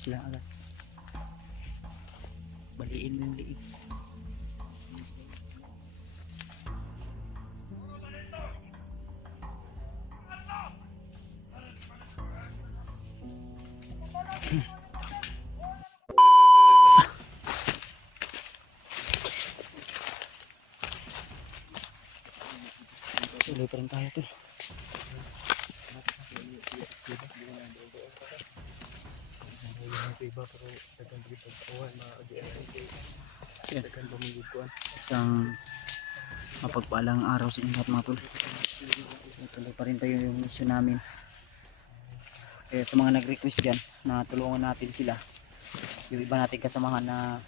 Lakas lang agad. Baliin mo yung liig. Tuloy pa rin tayo tol. Isang mapagpalang araw sa inyo mga tol. Tuloy pa rin tayo yung mission namin. Kaya sa mga nag-request dyan na tulungan natin sila, yung iba natin kasamahan na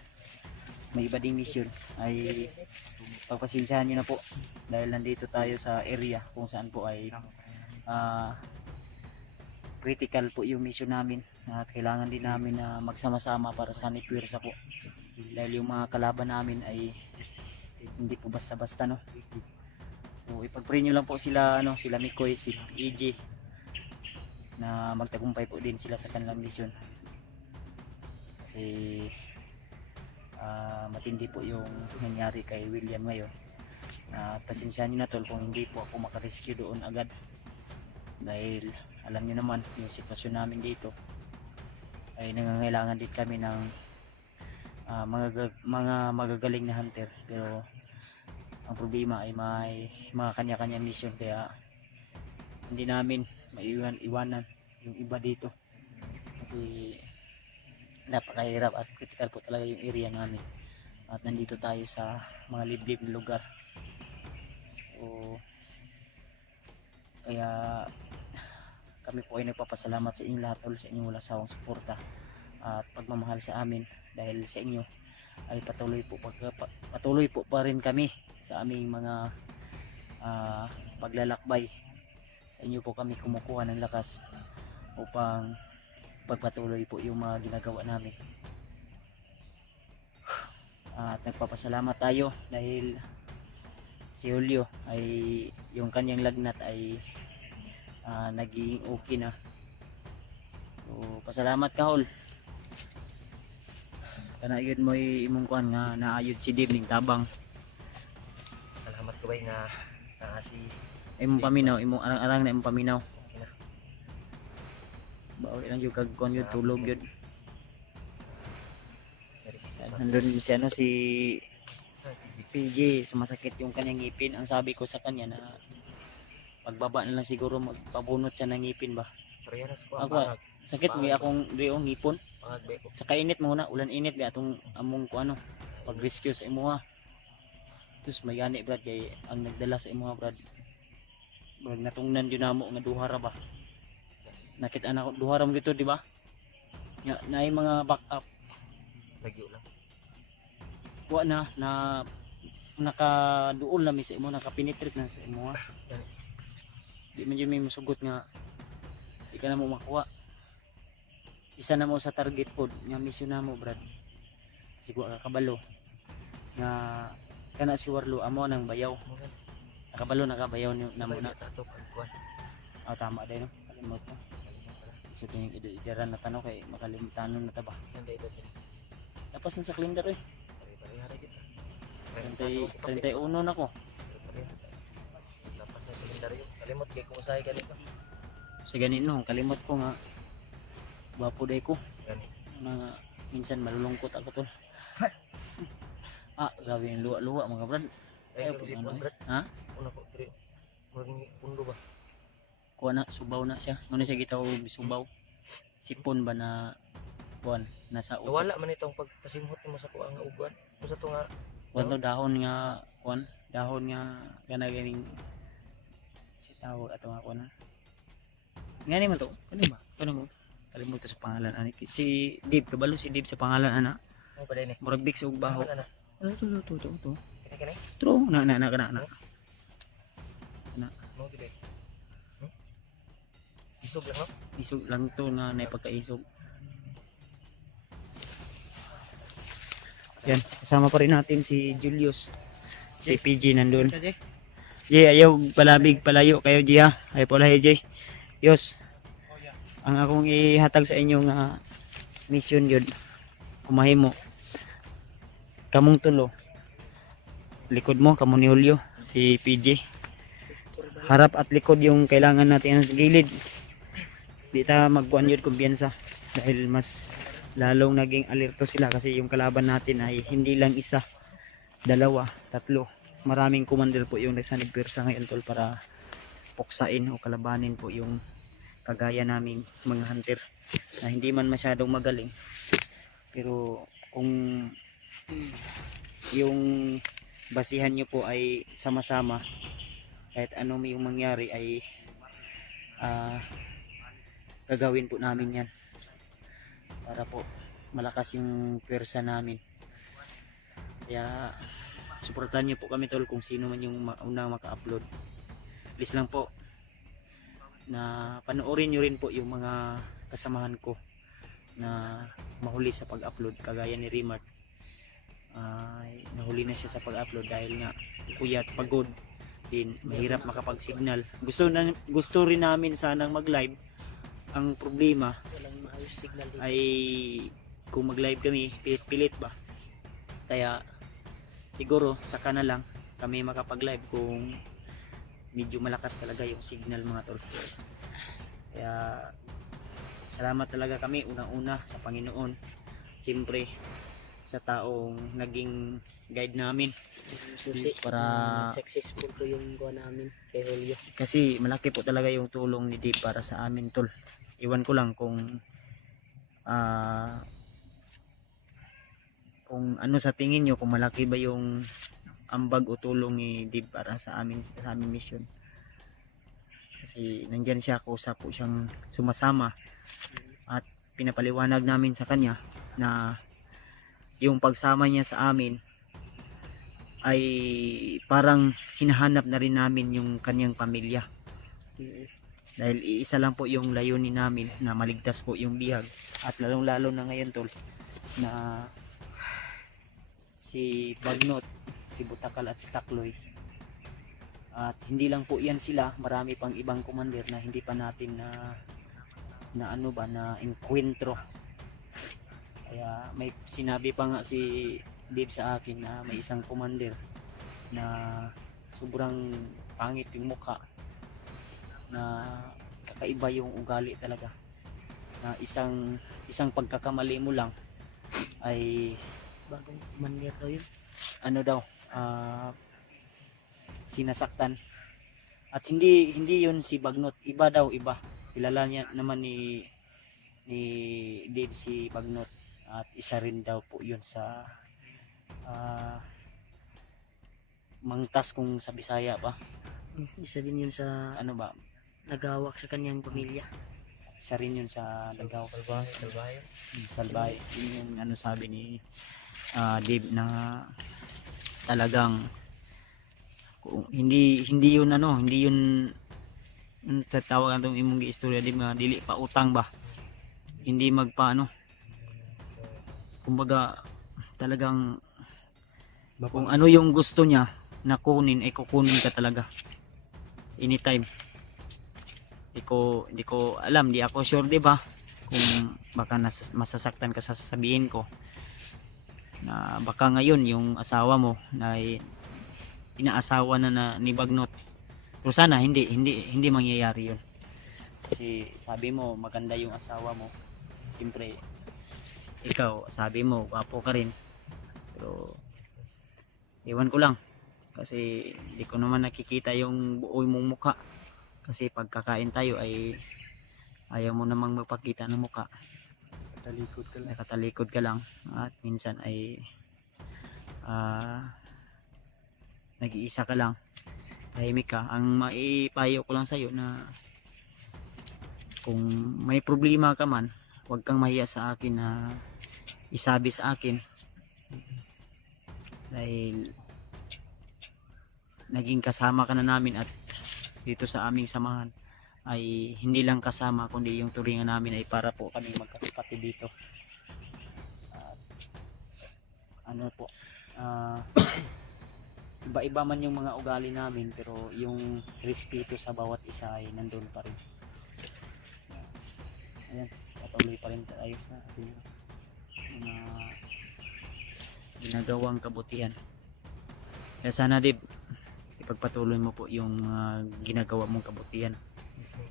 may iba ding mission, ay pagpasensyahan nyo na po dahil nandito tayo sa area kung saan po ay critical po yung mission namin at kailangan din namin na magsama-sama para sa nipwersa po dahil yung mga kalaban namin ay hindi po basta-basta, no. So ipag-pray nyo lang po sila, sila Mikoy, si EJ, na magtagumpay po din sila sa kanilang mission kasi matindi po yung nangyari kay William ngayon. Pasensyahan nyo na tol kung hindi po ako makarescue doon agad dahil alam nyo naman yung sitwasyon namin dito ay nangangailangan din kami ng mga magagaling na hunter, pero ang problema ay may mga kanya-kanya mission kaya hindi namin maiwanan yung iba dito kasi napakahirap at critical po talaga yung area namin at nandito tayo sa mga liblib na lugar. So, kaya kami po ay nagpapasalamat sa inyo lahat tol, sa inyong walang sawang suporta at pagmamahal sa amin dahil sa inyo ay patuloy po pa rin kami sa aming mga paglalakbay. Sa inyo po kami kumukuha ng lakas upang pagpatuloy po yung mga ginagawa namin. At nagpapasalamat tayo dahil si Julio ay yung kanyang lagnat ay naging okay na. So pasalamat ka Hol. Kana yun mo imong kuan nga naayod si Dib ning tabang. Salamat ko bay nga si Imong paminaw, imong arang-arang na imong paminaw. Bawi lang yung kagkuhan yun, tulog yun. Nandun si PJ, sumasakit yung kanyang ngipin. Ang sabi ko sa kanya na pagbaba na lang siguro magpabunot siya ng ngipin ba. Ako, sakit may akong diong ngipon. Sa kainit muna, ulan init ba atong among ko pag rescue sa imuha. Terus may gani brad kay ang nagdala sa imuha brad. Brad natungnan yun namo nga duhara ba. Nakita na ko duharam gito di ba? Ya, naay mga backup. Lagyo lang. Wa na nakaduol na mi sa imo, nakapenetrate na sa imo. Di man may musugot nga di ka na mo makuha. Isa na mo sa target pod nga mission na mo brad. Siguro kakabalo nga kana si Warlo amo nang bayaw. Nakabayaw na mo na. Tama day no. Kalimot ko. So yung idaran na tanong kay makalimutan na taba. Tapos na sa kalendar eh. 31 na ko. Tapos na sa kalendar yun. Kalimot kay kung usahay ganito. Sa ganito no, kalimot ko nga. Gwapo day ko. Ganito. Minsan malulungkot ako tol. Grabe yung luwa-luwa mga brad. Brad. Ha? Una ko, pundo ba? Kuha na, subaw na siya. Muna siya gitaw subaw. Sipon ba na kuhan nasa utok. Wala man itong pagpasimhot mo sa kuha nga uguan. Kung sa ito nga Kuha dahon nga kuhan. Dahon nga ganagaling si tawag ato nga kuhan. Ngani mo to? Kano ba? Kano mo? Kalimut ko sa pangalan ani. Si Dib, kabalo si Dib sa pangalan ana. ano pa din eh? Murag big sa ugbaho. Ano? To. Kini? True, na. Mo gid eh. Isog lang no? Isog lang to na naipagkaisog. Yan, kasama pa rin natin si Julius. Si PG nandun. Jay, ayaw palabig palayo kayo Jay ha. Ayaw pala Jay. Yos. Ang akong ihatag sa inyo nga mission yun kumahimo kamong tulo likod mo kamo ni Julio si PJ harap at likod yung kailangan natin sa gilid di ta magkuan yun kumpiyansa dahil mas lalong naging alerto sila kasi yung kalaban natin ay hindi lang isa dalawa tatlo maraming commander po yung nasa nagpwersa ngayon tol para puksain o kalabanin po yung kagaya naming mga hunter na hindi man masyadong magaling pero kung yung basihan nyo po ay sama-sama kahit ano may yung mangyari ay gagawin po namin yan para po malakas yung pwersa namin kaya suportahan nyo po kami tol kung sino man yung unang maka-upload please lang po na panoorin nyo rin po yung mga kasamahan ko na mahuli sa pag-upload kagaya ni Rimart nahuli na siya sa pag-upload dahil nga puyat pagod din mahirap makapag-signal gusto rin namin sanang mag-live ang problema Walang maayos signal dito. ay kung mag-live kami pilit-pilit ba kaya siguro saka na lang kami makapag-live kung medyo malakas talaga yung signal mga tol kaya salamat talaga kami unang-una sa Panginoon siyempre sa taong naging guide namin Susi. para Successful ko yung gawa namin kay Julio. kasi malaki po talaga yung tulong ni Dave para sa amin tol iwan ko lang kung ano sa tingin nyo kung malaki ba yung ambag o tulong ni Dave para sa aming mission kasi nandyan siya kusa po siyang sumasama at pinapaliwanag namin sa kanya na yung pagsama niya sa amin ay parang hinahanap na rin namin yung kanyang pamilya dahil iisa lang po yung layunin namin na maligtas po yung bihag at lalong lalo na ngayon tol na si Bagnot, si Butakal at si Takloy at hindi lang po yan sila marami pang ibang commander na hindi pa natin na ano ba na encuentro kaya may sinabi pa nga si Dave sa akin na may isang commander na sobrang pangit yung mukha na kakaiba yung ugali talaga na isang pagkakamali mo lang ay Bagong manyer daw yun. ano daw sinasaktan at hindi yun si Bagnot iba daw iba kilala niya naman ni Dave si Bagnot at isa rin daw po yun sa mangtas kung sa Bisaya ba Isa din yun sa ano ba nagawak sa kanyang pamilya. isa rin yun sa Dagaw Salbahe. Salbay yun yung ano sabi ni Dave na talagang kung hindi yun hindi yun sa tawag itong imong istorya Dave nga dili pa utang ba hindi magpaano kumbaga talagang kung ano yung gusto niya na kunin ay kukunin ka talaga anytime hindi ko alam di ako sure di ba kung baka masasaktan ka sa sasabihin ko na baka ngayon yung asawa mo na inaasawa na ni Bagnot pero sana hindi mangyayari yun kasi sabi mo maganda yung asawa mo siyempre ikaw sabi mo gwapo ka rin pero iwan ko lang kasi hindi ko naman nakikita yung buo mong mukha kasi pagkakain tayo ay ayaw mo namang magpakita ng mukha nakatalikod ka lang at minsan ay nag-iisa ka lang tahimik ka ang maipayo ko lang sa'yo na kung may problema ka man huwag kang mahiya sa akin na isabi sa akin dahil naging kasama ka na namin at dito sa aming samahan ay hindi lang kasama kundi yung turingan namin ay para po kami magkakapatid dito at ano po iba-iba man yung mga ugali namin pero yung respeto sa bawat isa ay nandun pa rin ayan patuloy pa rin tayo sa ating mga ginagawang kabutihan. Kaya sana Dib, ipagpatuloy mo po yung ginagawa mong kabutihan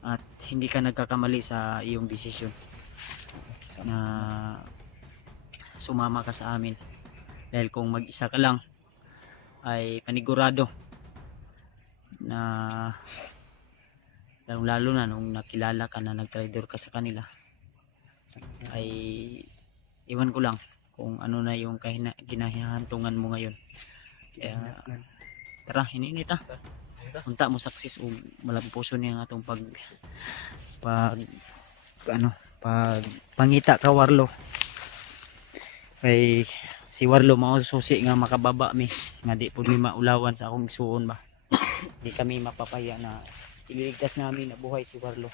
at hindi ka nagkakamali sa iyong desisyon na sumama ka sa amin, dahil kung mag-isa ka lang ay panigurado na lalo na nung nakilala ka na nag-traitor ka sa kanila, ay iwan ko lang kung ano na yung ginahantungan mo ngayon. Kaya tara, hininit punta mo success o malampuso niya ang atong pag pangita ka Warlo. Kay si Warlo mao susi nga makababa mi nga di pud mi maulawan sa akong isuon ba. Di kami mapapaya na ililigtas namin na buhay si Warlo.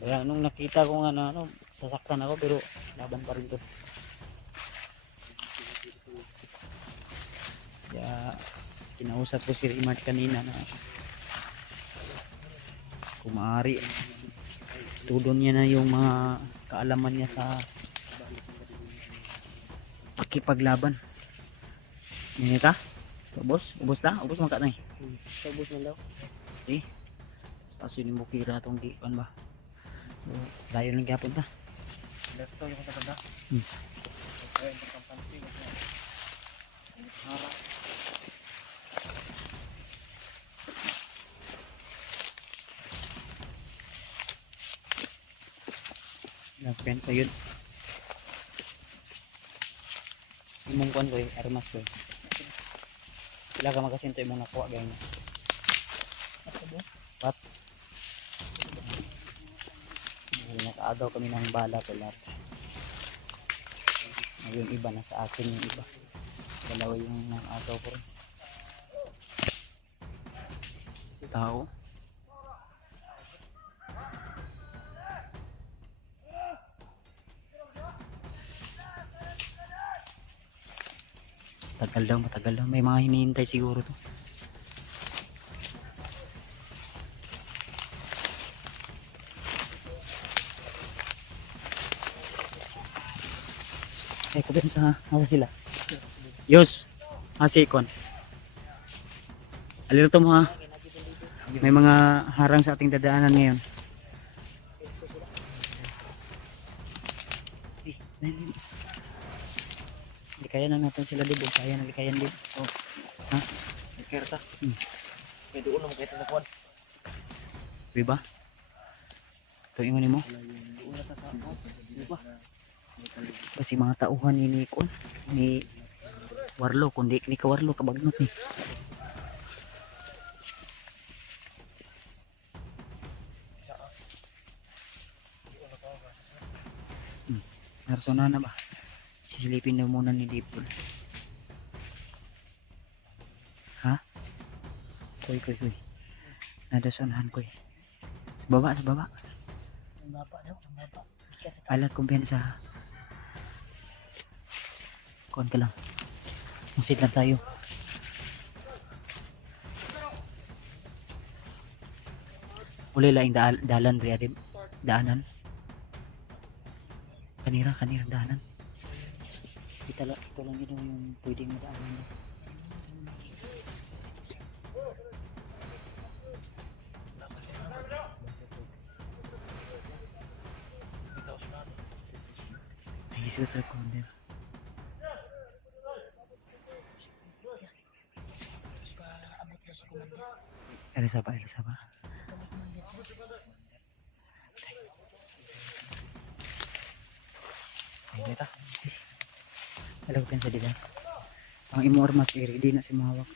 Kaya nung nakita ko nga na sasaktan ako, pero laban pa rin to. Kaya kinausap ko si Rimart kanina na kung maaari tudon niya na yung mga kaalaman niya sa pakipaglaban. Hindi ka? Ubos? Ubos na? Ubos man ka na eh. Ubos man daw. Eh, stasyon ni Mukira itong gipan ba? Layo lang gapon ta. Lefto yung kataga. Okay, magkampansi. Harap. Nagpen sa yun. Imong kuan ko armas ko. Sila ka magasinto imong nakuha ganyan. Pat. Nakaagaw kami ng bala ko lahat. Yung iba na sa akin, yung iba dalawa yung nakaagaw ko rin. Tao. Matagal daw. May mga hinihintay siguro to. Ay, kubensa ha. Nasa sila? Yos. Kon. Alirto mo ha. May mga harang sa ating dadaanan ngayon. Hindi kaya na natin sila dib. Kaya na kaya dib. Oh. Ha? Kerta. Kaya doon naman kahit nakuhan. Diba? Ito yung mo. Diba? Kasi mga tauhan ni Kon ni Warlo, kundi ni Kawarlo kabagnot ni. Narsona na ba? Sisilipin na muna ni Dipol. Ha? Koy. Nadasonahan koy. Sa baba. Ang baba daw, ang baba. Alat kumpiyansa. Kuhan ka lang. Masid lang tayo. Uli laing dalan Riadib. Daanan. Kanira daanan. Ito lang yun yung pwedeng madaanan. Nagisip sa corner. Elisa pa. Ay, dito. Alam ko sa dila. Ang imo armas ready na si mahawak.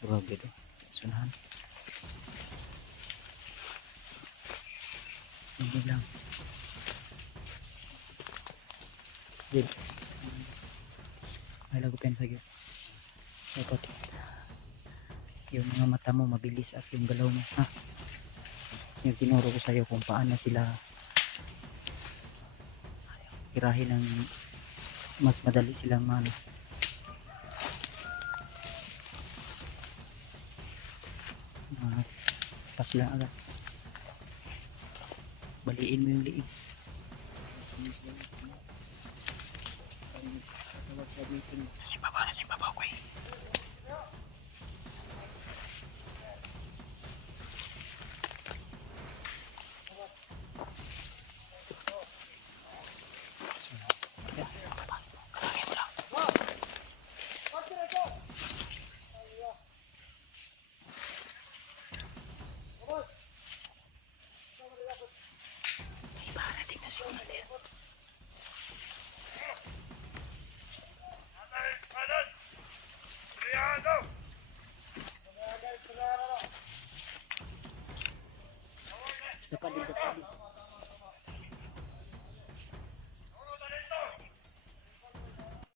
Grabe to. Sunahan. Hindi lang. Dib. Ay lago pen sa gid. Dapat yung mga mata mo mabilis at yung galaw mo, ha? Yung tinuro ko sa'yo kung paano sila irahin ng mas madali silang pas lang agad. Baliin mo yung liig. Tawag sa meeting. Nasa babaw ko eh.